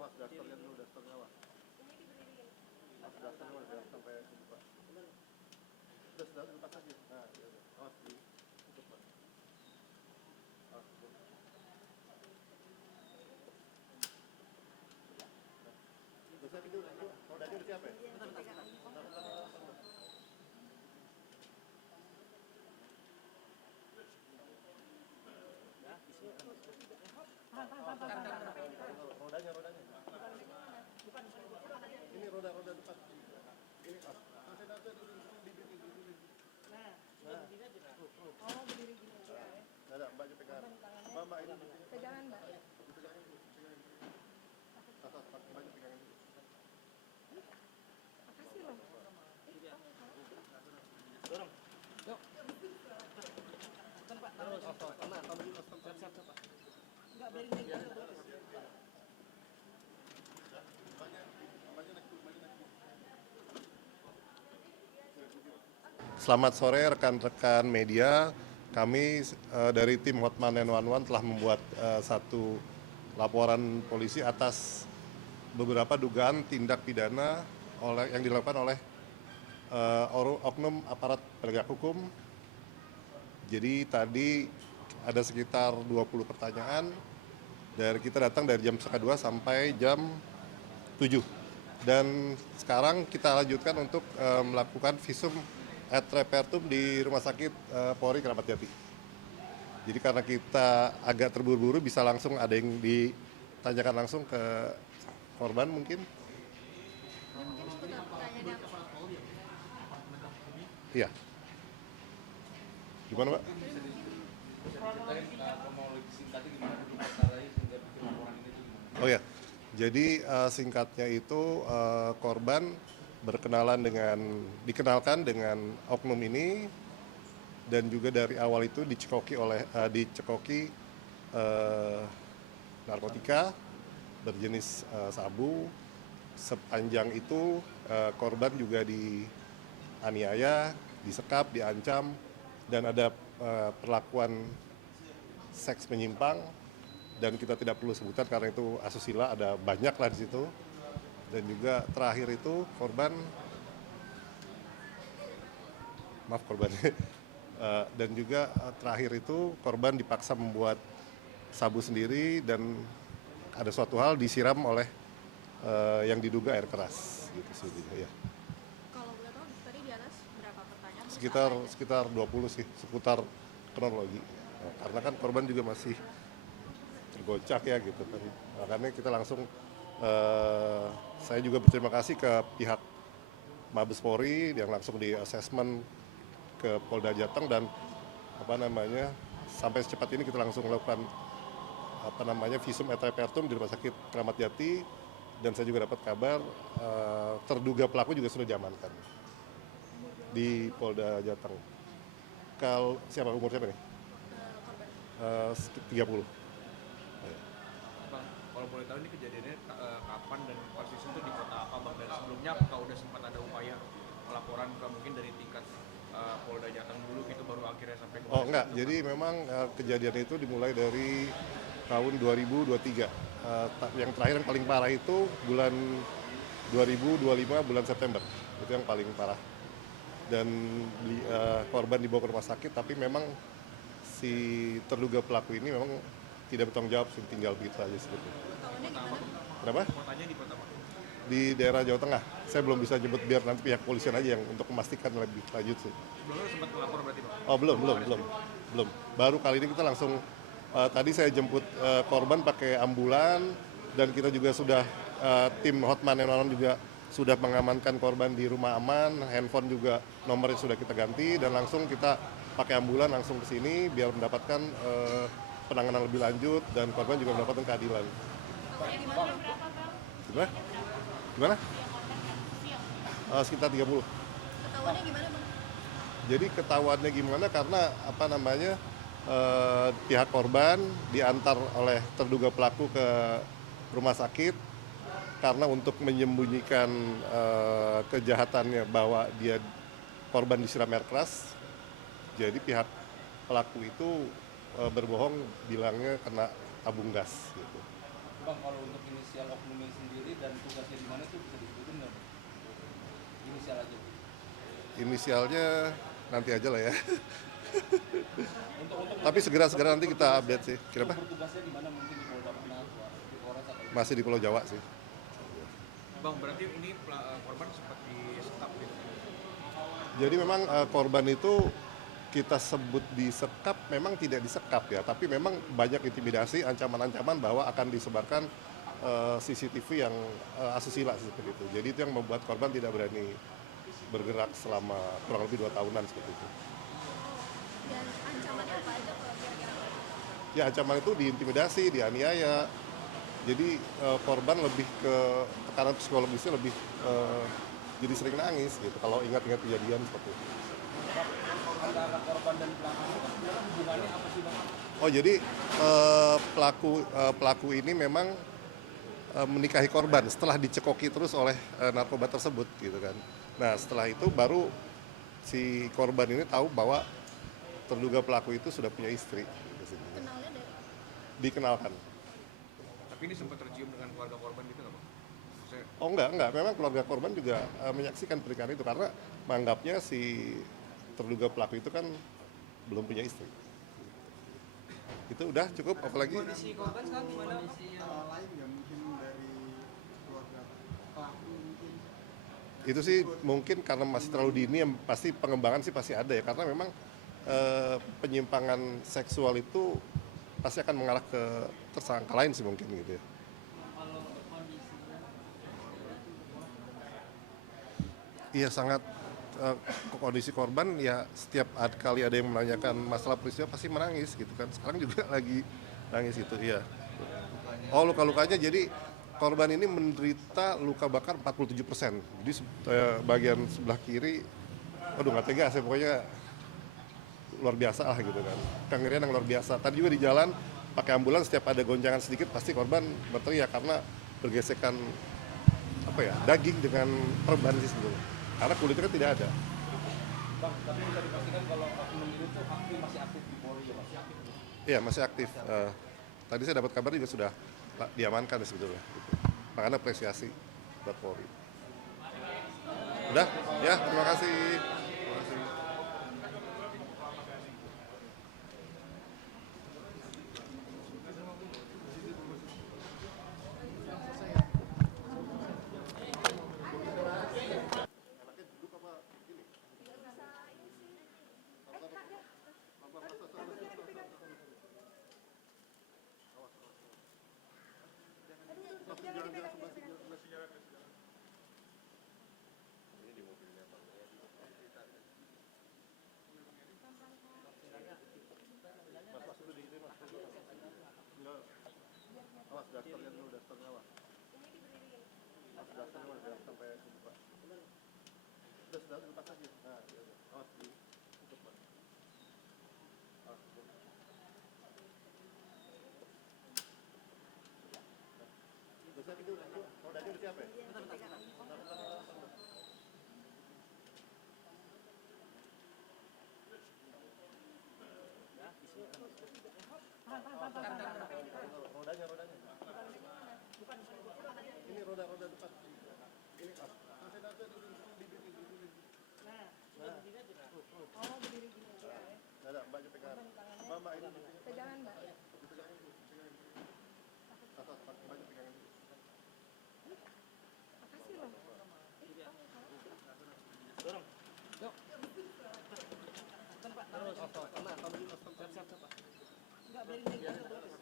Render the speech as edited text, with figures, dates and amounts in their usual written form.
Awas dasternya dulu, dasternya awas. Awas dasternya dulu, jangan sampai kebuka. Udah lepas aja. Nah, ya udah. Awas ditutup Pak. Awas dulu. Biasanya itu rodanya udah siapa ya? Rodanya. Ini roda depan. Ini selesai aja dulu di berdiri. Nah, berdiri aja. Oh, berdiri gini aja. Ada, Mbaknya pegang. Mbak ini pegangan, Mbak. Dipegangin dulu, Mbaknya pegangin dulu. Makasih loh. Dorong. Yuk. Pak. Terus. Tenang, kalau dulu siap, Pak. Enggak, biarin dia. Selamat sore rekan-rekan media. Kami dari tim Hotman 911 telah membuat satu laporan polisi atas beberapa dugaan tindak pidana yang dilakukan oleh oknum aparat penegak hukum. Jadi tadi ada sekitar 20 pertanyaan. Kita datang dari jam 1:30 sampai jam 7. Dan sekarang kita lanjutkan untuk melakukan visum et repertum di Rumah Sakit Polri Kramat Jati. Jadi karena kita agak terburu-buru, bisa langsung ada yang ditanyakan langsung ke korban mungkin. Iya. Gimana, Pak? Oh ya, jadi singkatnya itu korban dikenalkan dengan oknum ini, dan juga dari awal itu dicekoki narkotika berjenis sabu. Sepanjang itu korban juga dianiaya, disekap, diancam, dan ada perlakuan seks menyimpang, dan kita tidak perlu sebutkan karena itu asusila, ada banyak lah di situ. Dan juga terakhir itu korban dan juga terakhir itu korban dipaksa membuat sabu sendiri, dan ada suatu hal disiram oleh yang diduga air keras gitu sih ya. Kalau boleh tahu tadi di atas berapa pertanyaan? Sekitar 20 sih, seputar kronologi. Karena kan korban juga masih tergocak ya gitu kan. Makanya kita langsung saya juga berterima kasih ke pihak Mabes Polri yang langsung di asesmen ke Polda Jateng, dan sampai secepat ini kita langsung melakukan visum et repertum di Rumah Sakit Kramat Jati, dan saya juga dapat kabar terduga pelaku juga sudah diamankan di Polda Jateng. Umur siapa nih? 30. Bang, kalau boleh tahu ini kejadiannya kapan dan posisi itu di kota apa, Bang? Dan sebelumnya apakah udah sempat ada upaya pelaporan ke mungkin dari tingkat Polda Jateng dulu gitu, baru akhirnya sampai ke Oh enggak, jadi memang kejadian itu dimulai dari tahun 2023. Yang terakhir yang paling parah itu bulan 2025 bulan September, itu yang paling parah. Dan korban dibawa ke rumah sakit, tapi memang si terduga pelaku ini memang tidak bertanggung jawab, tinggal begitu saja sebetulnya. Ketahuannya gimana? Kenapa? kotanya di kota mana? Di daerah Jawa Tengah. Saya belum bisa nyebut, biar nanti pihak polisian aja yang untuk memastikan lebih lanjut sih. Sebelumnya sempat melapor berarti, Bang? Oh belum. Baru kali ini kita langsung tadi saya jemput korban pakai ambulan, dan kita juga sudah tim Hotman 911 juga sudah mengamankan korban di rumah aman, handphone juga nomornya sudah kita ganti, dan langsung kita pakai ambulan langsung ke sini biar mendapatkan penanganan lebih lanjut, dan korban juga mendapatkan keadilan. Gimana? Sekitar 30. Ketahuannya gimana, Bang? Jadi ketahuannya gimana karena pihak korban diantar oleh terduga pelaku ke rumah sakit karena untuk menyembunyikan kejahatannya bahwa korban disiram air keras. Jadi pihak pelaku itu berbohong, bilangnya kena tabung gas gitu. Bang, kalau untuk inisial oknumnya sendiri dan tugasnya di mana tuh bisa disebutin nggak, Bang? Inisial aja. Inisialnya nanti aja lah ya. Untuk Tapi segera nanti kita update sih. Kenapa? bertugasnya di mana, mungkin di Polda Pernah, di Polres atau Masih di Pulau Jawa sih. Bang, berarti ini korban sempat di sekap gitu. Jadi memang korban itu kita sebut disekap, memang tidak disekap ya, tapi memang banyak intimidasi, ancaman-ancaman bahwa akan disebarkan CCTV yang asusila seperti itu. Jadi itu yang membuat korban tidak berani bergerak selama kurang lebih 2 tahunan seperti itu. Dan ancamannya apa aja kalau kira-kira? Ya ancaman itu diintimidasi, dianiaya. Jadi korban lebih ke tekanan psikologisnya lebih jadi sering nangis gitu kalau ingat-ingat kejadian seperti itu. antara korban dan pelaku itu kan sebenarnya hubungannya apa sih, Bang? Oh jadi pelaku ini memang menikahi korban setelah dicekoki terus oleh narkoba tersebut gitu kan. Nah setelah itu baru si korban ini tahu bahwa terduga pelaku itu sudah punya istri. Gitu. Kenalnya dari Dikenalkan. Tapi ini sempat tercium dengan keluarga korban gitu nggak, Bang? Maksudnya, Oh enggak. Memang keluarga korban juga menyaksikan pernikahan itu karena menganggapnya si terduga pelaku itu kan belum punya istri. Itu udah cukup, apalagi Kondisi korban sekarang gimana, Bang? Lain nggak mungkin dari keluarga pelaku mungkin. itu sih mungkin karena masih terlalu dini, yang pasti pengembangan sih pasti ada ya karena memang penyimpangan seksual itu pasti akan mengarah ke tersangka lain sih mungkin gitu ya. Iya sangat kondisi korban ya setiap kali ada yang menanyakan masalah peristiwa pasti menangis gitu kan. Sekarang juga lagi nangis itu iya. Oh luka-lukanya jadi korban ini menderita luka bakar 47%. Jadi bagian sebelah kiri, aduh nggak tega sih pokoknya luar biasa lah gitu kan. Kengerian yang luar biasa. Tadi juga di jalan pakai ambulans setiap ada gonjangan sedikit pasti korban berteriak karena bergesekan apa ya daging dengan perban sih sebetulnya. Karena kulitnya kan tidak ada. Bang, tapi bisa dipastikan kalau oknum ini tuh masih aktif di Polri ya, masih aktif. Iya masih aktif. Tadi saya dapat kabar juga sudah diamankan sebetulnya. Gitu. Makanya apresiasi buat Polri. Udah? Ya, terima kasih. Terima kasih. Awas daftarnya dulu, daftarnya awas. Awas daftarnya udah sampai buka. Sudah lepas aja. Nah, ya udah. Awas tutup, Pak. Awas tutup. Dosen itu rodanya udah siapa ya? Rodanya. Ini roda depan. Ini pas. Dosen ada di berdiri. Nah. Oh, berdiri gini. Enggak ada, Mbaknya pegang. Mbak ini pegangan Mbak. dipegangin dulu. Atas, Mbaknya pegangin dulu. Makasih loh. Dorong. Yuk. Pak. Terus. Siap, Pak. Enggak biarin dia gitu.